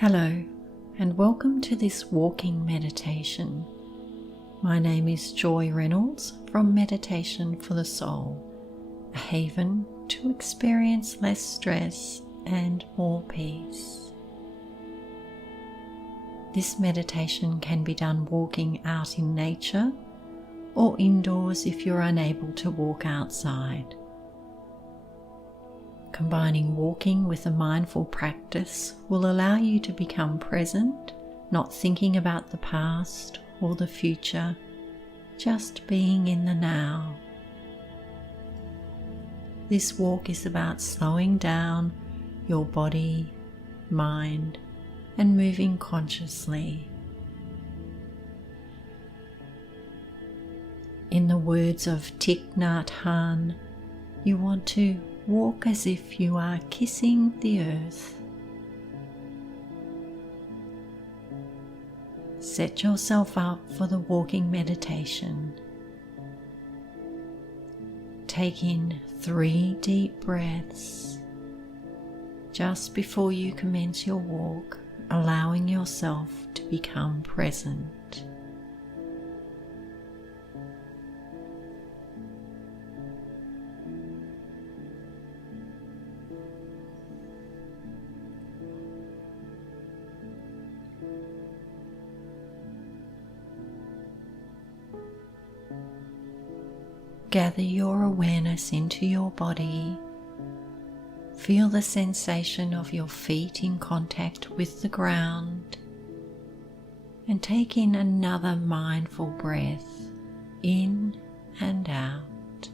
Hello, and welcome to this walking meditation. My name is Joy Reynolds from Meditation for the Soul, a haven to experience less stress and more peace. This meditation can be done walking out in nature or indoors if you're unable to walk outside. Combining walking with a mindful practice will allow you to become present, not thinking about the past or the future, just being in the now. This walk is about slowing down your body, mind, and moving consciously. In the words of Thich Nhat Hanh, you want to walk as if you are kissing the earth. Set yourself up for the walking meditation. Take in 3 deep breaths just before you commence your walk, allowing yourself to become present. Gather your awareness into your body. Feel the sensation of your feet in contact with the ground, and take in another mindful breath in and out.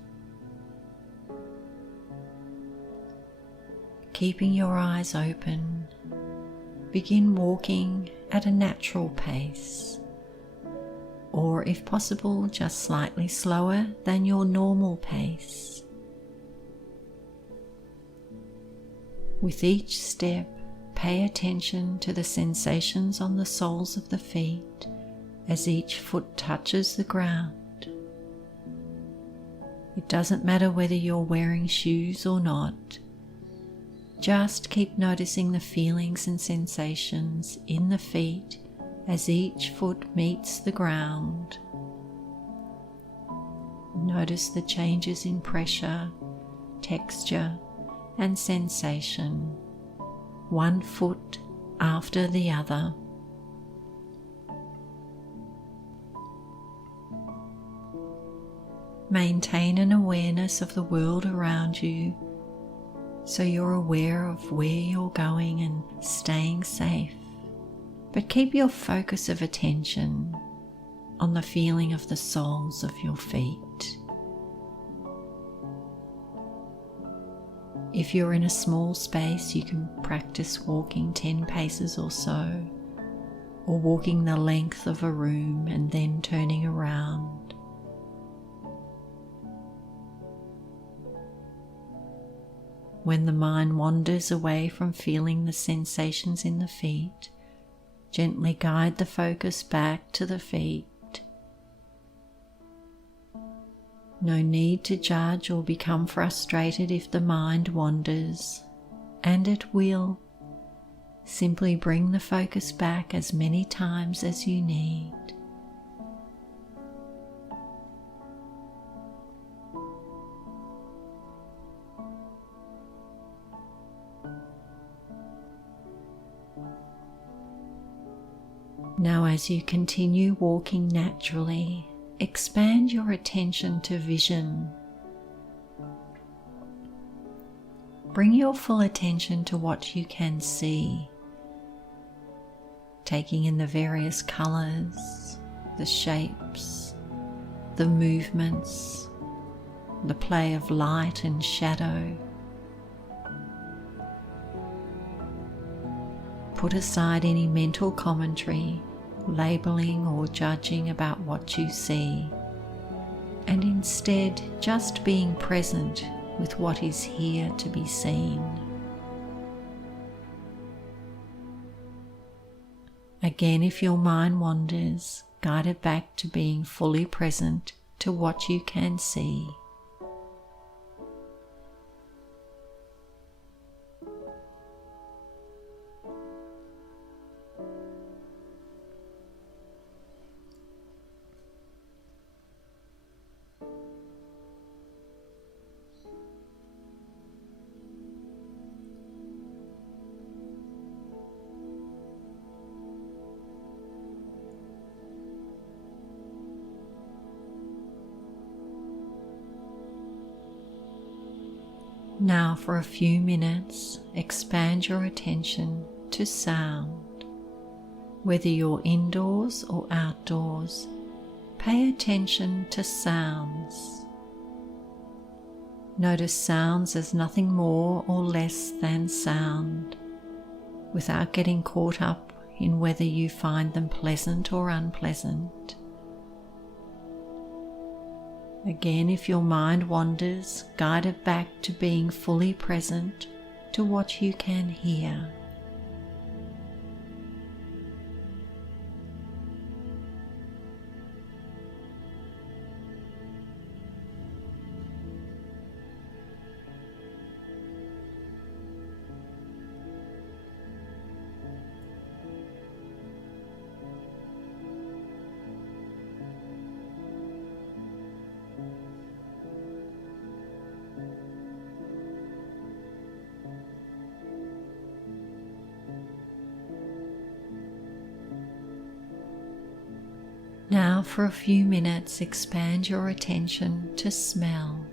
Keeping your eyes open, begin walking at a natural pace, or if possible, just slightly slower than your normal pace. With each step, pay attention to the sensations on the soles of the feet as each foot touches the ground. It doesn't matter whether you're wearing shoes or not. Just keep noticing the feelings and sensations in the feet as each foot meets the ground. Notice the changes in pressure, texture, and sensation, one foot after the other. Maintain an awareness of the world around you, so you're aware of where you're going and staying safe. But keep your focus of attention on the feeling of the soles of your feet. If you're in a small space, you can practice walking 10 paces or so, or walking the length of a room and then turning around. When the mind wanders away from feeling the sensations in the feet, gently guide the focus back to the feet. No need to judge or become frustrated if the mind wanders, and it will. Simply bring the focus back as many times as you need. Now, as you continue walking naturally, expand your attention to vision. Bring your full attention to what you can see, taking in the various colors, the shapes, the movements, the play of light and shadow. Put aside any mental commentary, labeling or judging about what you see, and instead just being present with what is here to be seen. Again, if your mind wanders, guide it back to being fully present to what you can see. Now for a few minutes, expand your attention to sound. Whether you're indoors or outdoors, pay attention to sounds. Notice sounds as nothing more or less than sound, without getting caught up in whether you find them pleasant or unpleasant. Again, if your mind wanders, guide it back to being fully present to what you can hear. Now for a few minutes, expand your attention to smell.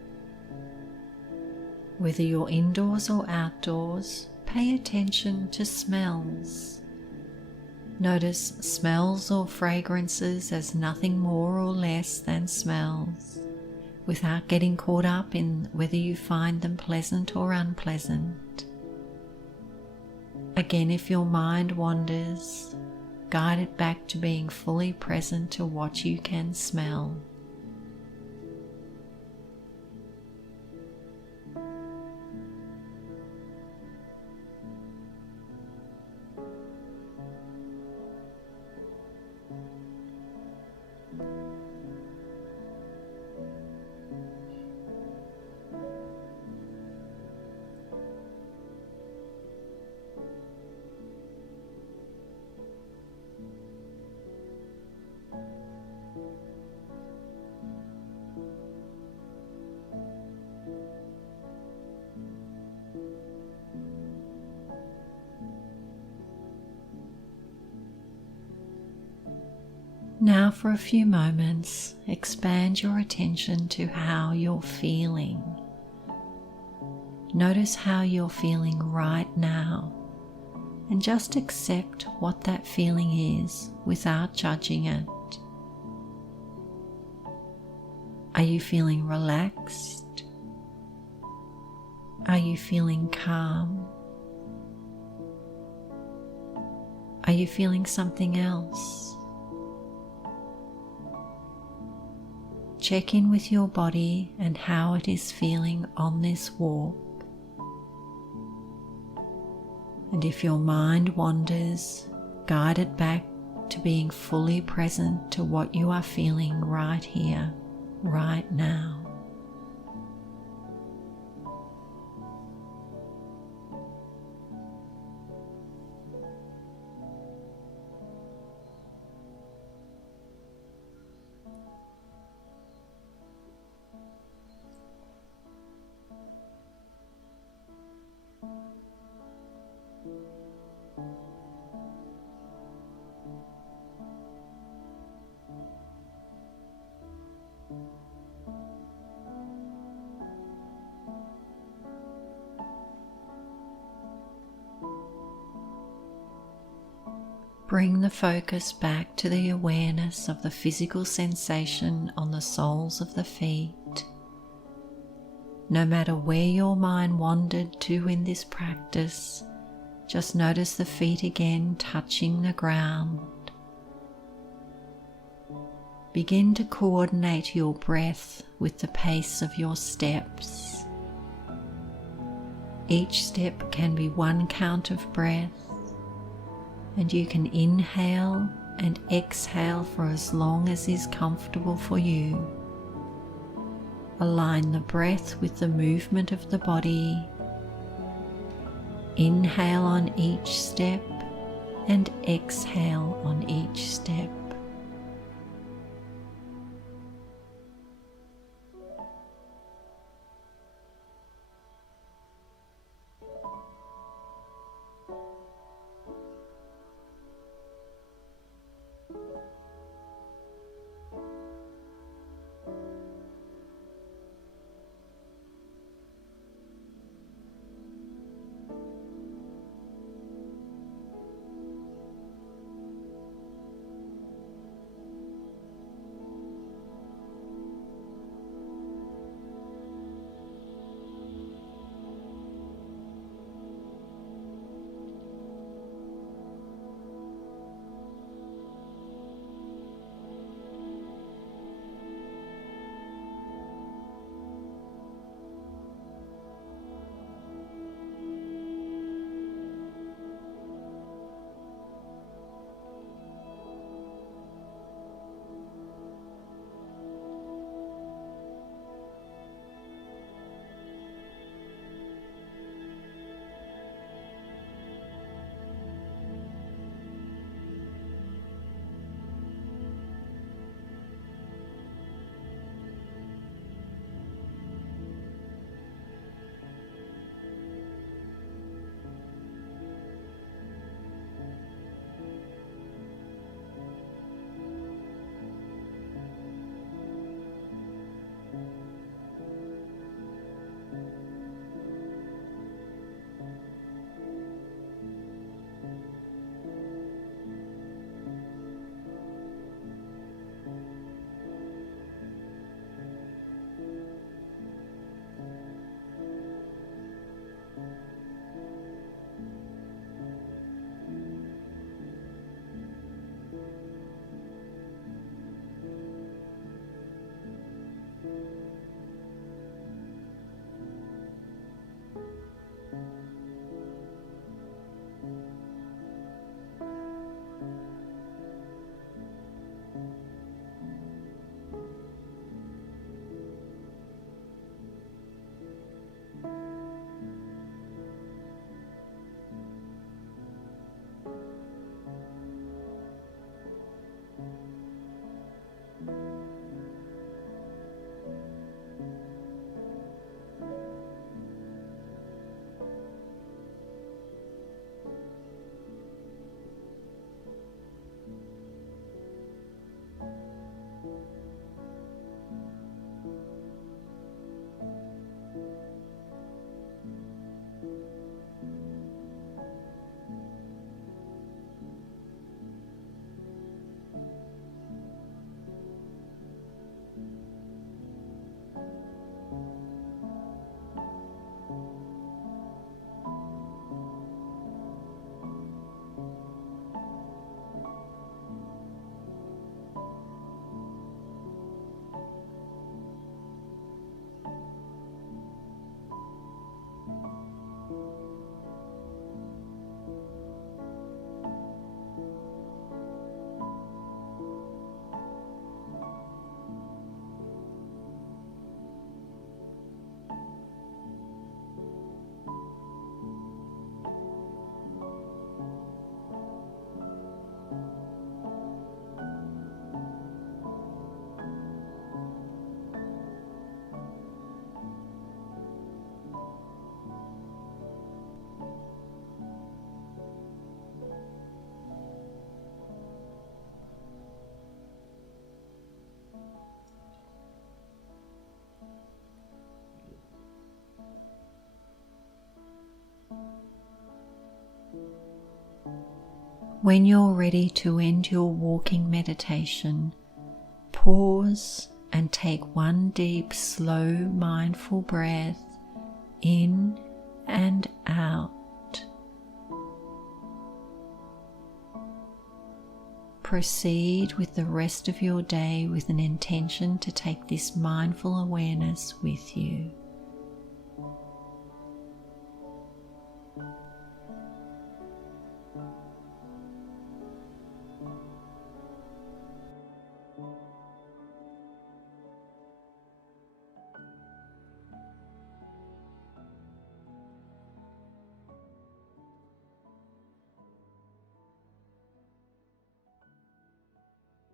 Whether you're indoors or outdoors, pay attention to smells. Notice smells or fragrances as nothing more or less than smells, without getting caught up in whether you find them pleasant or unpleasant. Again, if your mind wanders, guide it back to being fully present to what you can smell. Now for a few moments, expand your attention to how you're feeling. Notice how you're feeling right now, and just accept what that feeling is without judging it. Are you feeling relaxed? Are you feeling calm? Are you feeling something else? Check in with your body and how it is feeling on this walk. And if your mind wanders, guide it back to being fully present to what you are feeling right here, right now. Bring the focus back to the awareness of the physical sensation on the soles of the feet. No matter where your mind wandered to in this practice, just notice the feet again touching the ground. Begin to coordinate your breath with the pace of your steps. Each step can be one count of breath, and you can inhale and exhale for as long as is comfortable for you. Align the breath with the movement of the body. Inhale on each step and exhale on each step. When you're ready to end your walking meditation, pause and take one deep, slow, mindful breath in and out. Proceed with the rest of your day with an intention to take this mindful awareness with you.